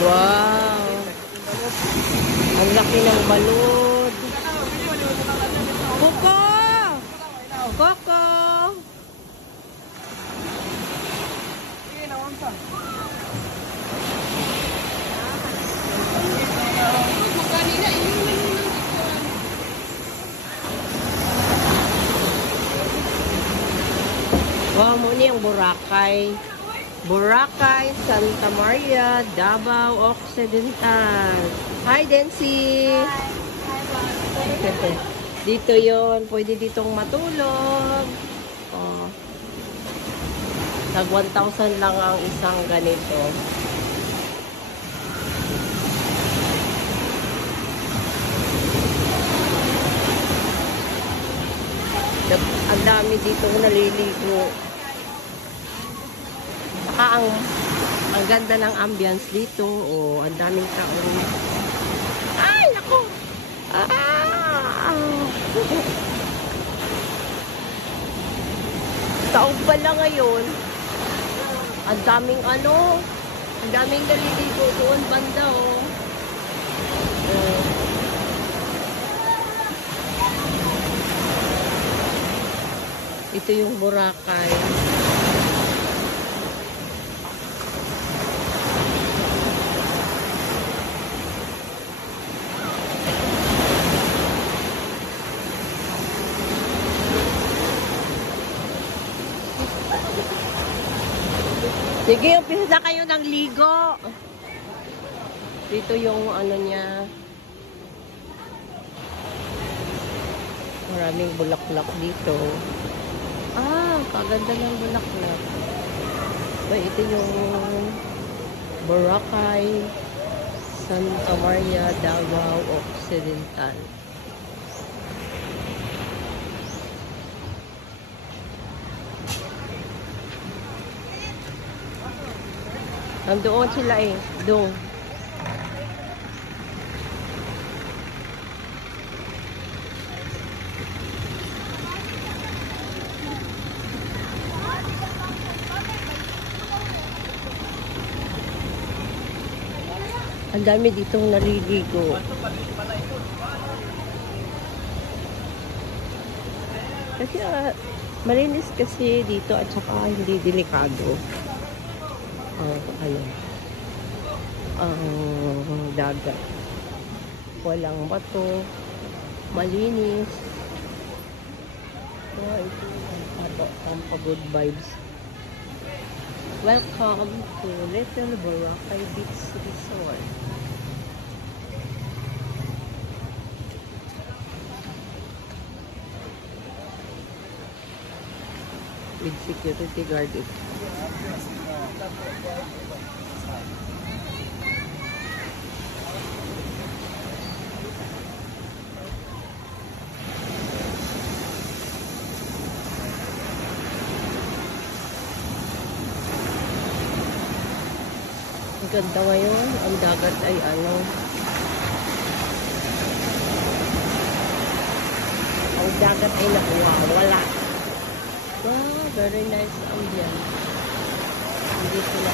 Wow! Ang laki ng balod. Coco! Coco! Wow, muna yung Boracay. Boracay, Santa Maria, Davao Occidental. Hi, Dency! Hi, dito yon, pwede ditong matulog. Oh. Tag 1,000 lang ang isang ganito. Ang dami dito naliligo. Saka ang ganda ng ambience dito. Oh, ang daming tao. Ay, naku! Taog pala ngayon. Ang daming ang daming naliligo doon banda, oh. Ito yung Boracay. Sige, umpisa na kayo ng ligo. Dito yung niya. Maraming bulaklak dito. Kaganda ng bulaklak. Ito yung Boracay, Santa Maria, Davao Occidental. Nandoon sila doon. Ang dami ditong naliligo. Kasi malinis kasi dito at saka hindi delikado. Ang dagat. Walang bato. Malinis. Ito ang good vibes. Welcome to Little Boracay Beach Resort. With security guard ito. Ganda ngayon. Ang dagat ay ang dagat ay wala. Wow, very nice ambience. Hindi sila